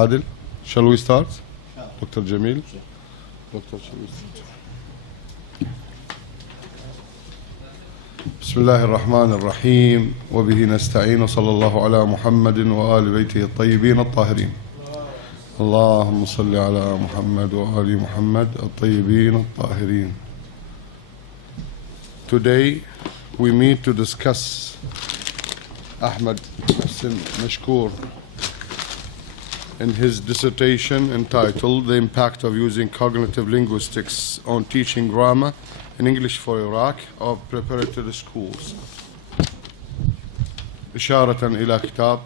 عادل. Shall we start? دكتور جميل. دكتور shall we start? بسم الله الرحمن الرحيم وبه نستعين وصلى الله على محمد وآل بيته الطيبين الطاهرين. اللهم صل على محمد وآل محمد الطيبين الطاهرين. Today we meet to discuss Ahmad محسن Mashkur in his dissertation entitled The Impact of Using Cognitive Linguistics on Teaching Grammar in English for Iraq of Preparatory Schools. إشارة إلى كتاب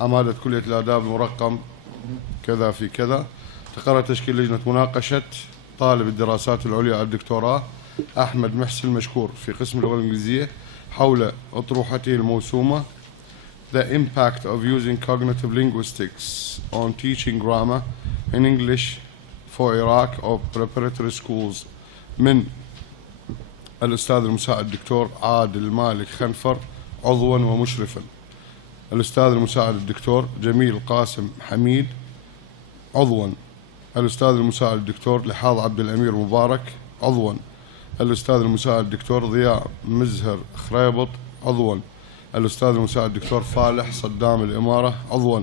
عمادة كلية الآداب مرقم كذا في كذا. تقرر تشكيل لجنة مناقشة طالب الدراسات العليا الدكتوراه احمد محسن مشكور في قسم اللغة الانكليزية حول اطروحته الموسومة The Impact of Using Cognitive Linguistics on Teaching Grammar in English for Iraq of Preparatory Schools من الأستاذ المساعد الدكتور عادل مالك خنفر عضوا ومشرفا، الأستاذ المساعد الدكتور جميل قاسم حميد عضوا، الأستاذ المساعد الدكتور لحاظ عبد الأمير مبارك عضوا، الأستاذ المساعد الدكتور ضياء مزهر خريبط عضوا، الأستاذ المساعد الدكتور فالح صدام الإمارة عضوا،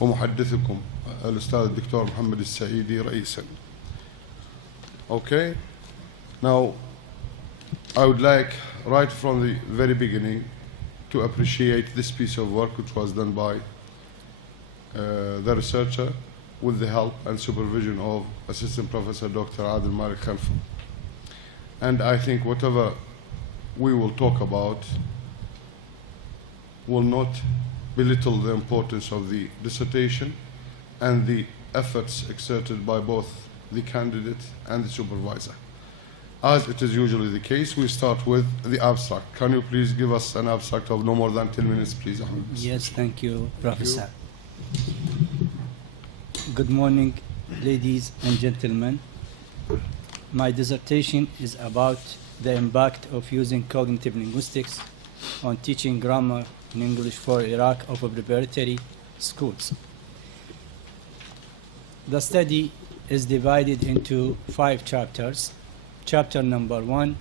ومحدثكم الأستاذ الدكتور محمد السعيدي رئيسا. Okay, now I would like right from the very beginning to appreciate this piece of work which was done by the researcher with the help and supervision of Assistant Professor Dr. Adil Malik Khalfa. And I think whatever we will talk about will not belittle the importance of the dissertation and the efforts exerted by both the candidate and the supervisor. As it is usually the case, we start with the abstract. Can you please give us an abstract of no more than 10 minutes, please, Ahmed? Yes, thank you, Professor. Good morning, ladies and gentlemen. My dissertation is about the impact of using cognitive linguistics on teaching grammar in English for Iraq of preparatory schools. The study is divided into 5 chapters. Chapter number 1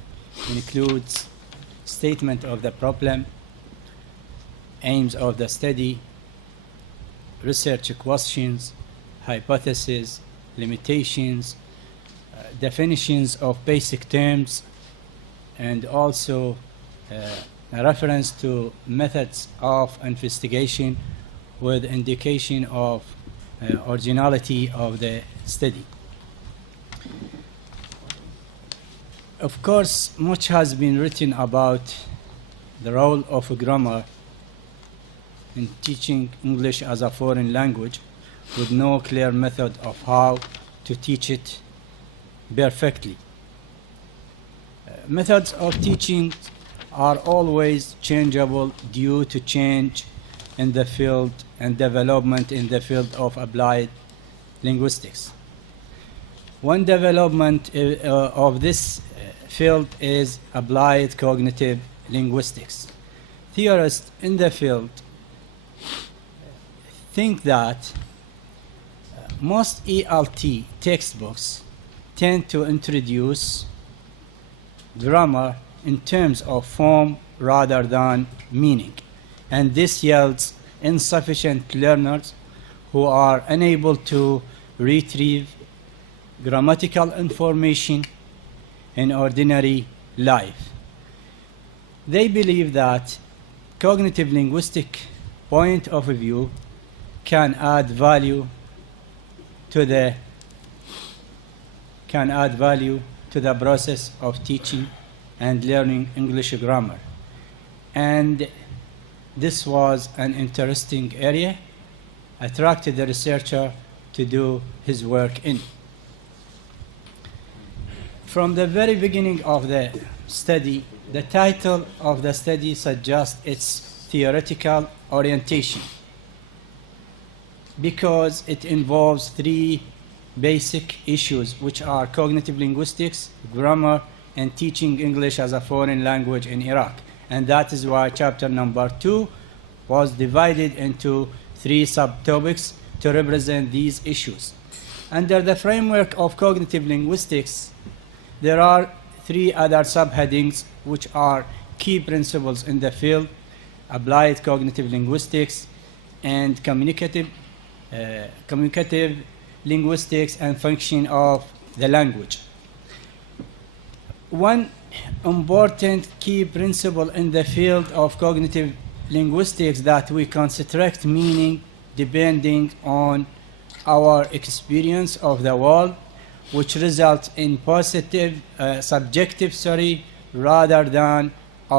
includes statement of the problem, aims of the study, research questions, hypotheses, limitations, definitions of basic terms, and also a reference to methods of investigation with indication of originality of the study. Of course, much has been written about the role of grammar in teaching English as a foreign language with no clear method of how to teach it perfectly. Methods of teaching are always changeable due to change in the field and development in the field of applied linguistics. One development of this field is applied cognitive linguistics. Theorists in the field think that most ELT textbooks tend to introduce grammar in terms of form rather than meaning, and this yields insufficient learners who are unable to retrieve grammatical information in ordinary life. They believe that cognitive linguistic point of view can add value to the process of teaching and learning English grammar. And this was an interesting area, attracted the researcher to do his work in. From the very beginning of the study, the title of the study suggests its theoretical orientation because it involves 3 basic issues, which are cognitive linguistics, grammar, and teaching English as a foreign language in Iraq. And that is why chapter number 2 was divided into 3 subtopics to represent these issues. Under the framework of cognitive linguistics, there are 3 other subheadings which are key principles in the field: applied cognitive linguistics and communicative linguistics and function of the language. One important key principle in the field of cognitive linguistics that we construct meaning depending on our experience of the world, which results in positive, subjective, rather than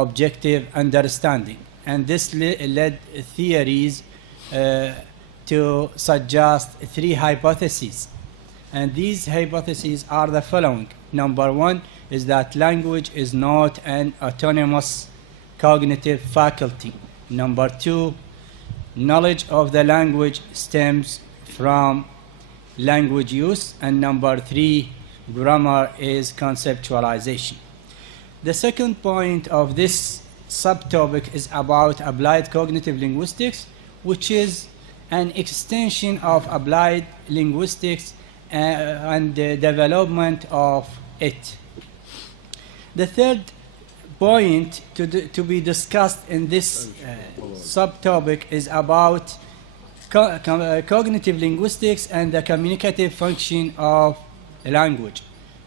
objective understanding. And this led theories to suggest 3 hypotheses. And these hypotheses are the following. Number 1 is that language is not an autonomous cognitive faculty. Number 2, knowledge of the language stems from language use. And number 3, grammar is conceptualization. The second point of this subtopic is about applied cognitive linguistics, which is an extension of applied linguistics and the development of it. The third point to be discussed in this subtopic is about cognitive linguistics and the communicative function of language.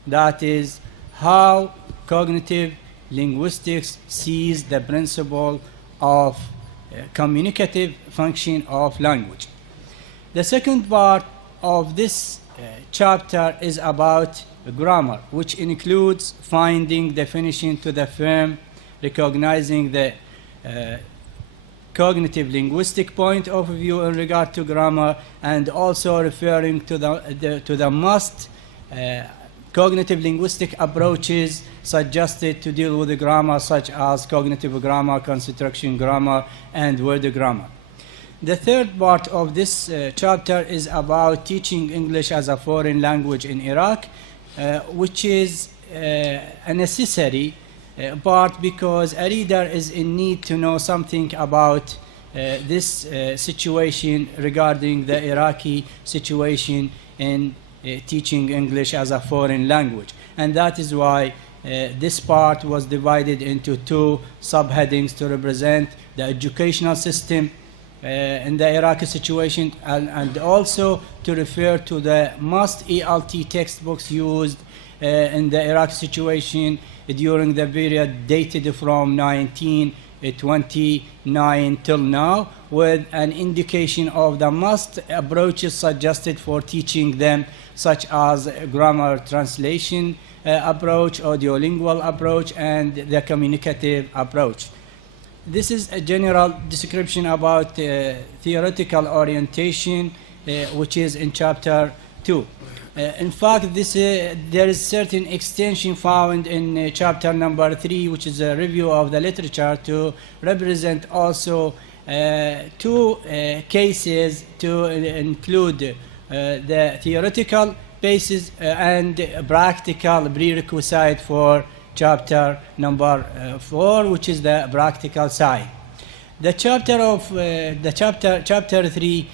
That is, how cognitive linguistics sees the principle of communicative function of language. The second part of this chapter is about grammar, which includes finding definition to the firm, recognizing the cognitive linguistic point of view in regard to grammar, and also referring to the most cognitive linguistic approaches suggested to deal with the grammar, such as cognitive grammar, construction grammar, and word grammar. The third part of this chapter is about teaching English as a foreign language in Iraq, which is a necessary part because a reader is in need to know something about this situation regarding the Iraqi situation in teaching English as a foreign language. And that is why this part was divided into 2 subheadings to represent the educational system in the Iraqi situation, and also to refer to the most ELT textbooks used in the Iraqi situation during the period dated from 1929 till now, with an indication of the most approaches suggested for teaching them, such as grammar translation approach, audiolingual approach, and the communicative approach. This is a general description about theoretical orientation, which is in chapter 2. In fact, there is certain extension found in chapter number 3, which is a review of the literature, to represent also 2 cases to include the theoretical basis and practical prerequisite for chapter number 4, which is the practical side. The chapter 3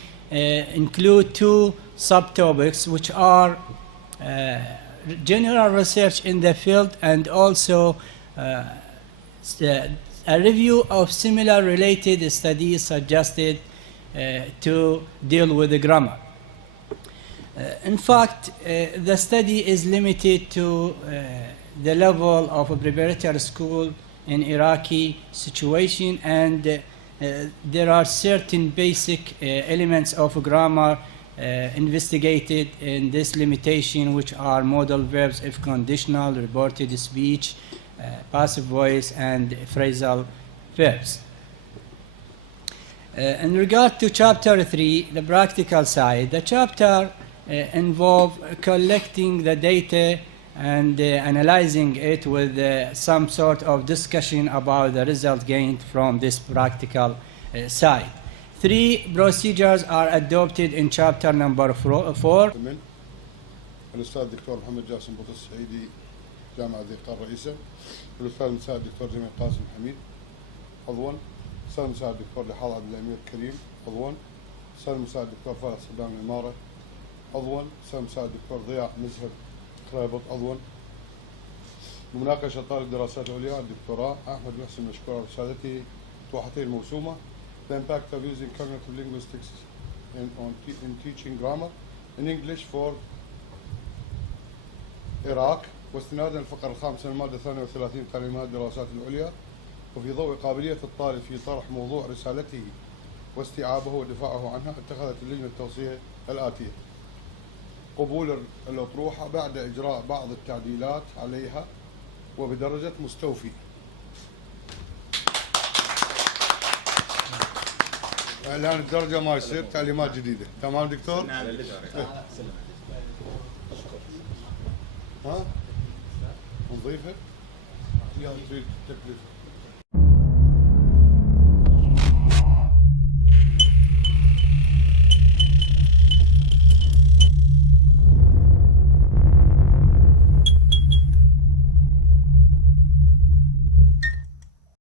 include 2 subtopics, which are general research in the field and also a review of similar related studies suggested to deal with the grammar. In fact, the study is limited to the level of a preparatory school in Iraqi situation, and there are certain basic elements of grammar investigated in this limitation, which are modal verbs, if conditional, reported speech, passive voice, and phrasal verbs. In regard to chapter 3, the practical side, the chapter involves collecting the data and analyzing it with some sort of discussion about the result gained from this practical side. 3 procedures are adopted in chapter number 4. الأستاذ الدكتور محمد جاسم بطل السعيدي جامعة ذي قار رئيسة، والأستاذ المساعد الدكتور جميل قاسم حميد عضوا، أستاذ مساعد الدكتور لحاظ عبد الأمير كريم عضوا. أستاذ مساعد الدكتور فهد صدام الإمارة عضوا. أستاذ مساعد الدكتور ضياء مزهر خريبط عضوا. بمناقشة طالب دراسات عليا الدكتوراه أحمد محسن مشكور على رسالته اطروحتين الموسومة The impact of using cognitive linguistics in teaching grammar in English for Iraq، واستنادا الفقرة الخامسة من المادة 32 تعليمات الدراسات العليا، وفي ضوء قابلية الطالب في طرح موضوع رسالته واستيعابه ودفاعه عنها، اتخذت اللجنة التوصية الآتية: قبول الأطروحة بعد إجراء بعض التعديلات عليها وبدرجة مستوفي. الآن الدرجة ما يصير تعليمات جديدة. تمام دكتور؟ ها؟ نضيفها؟ يلا تريد تكلفة.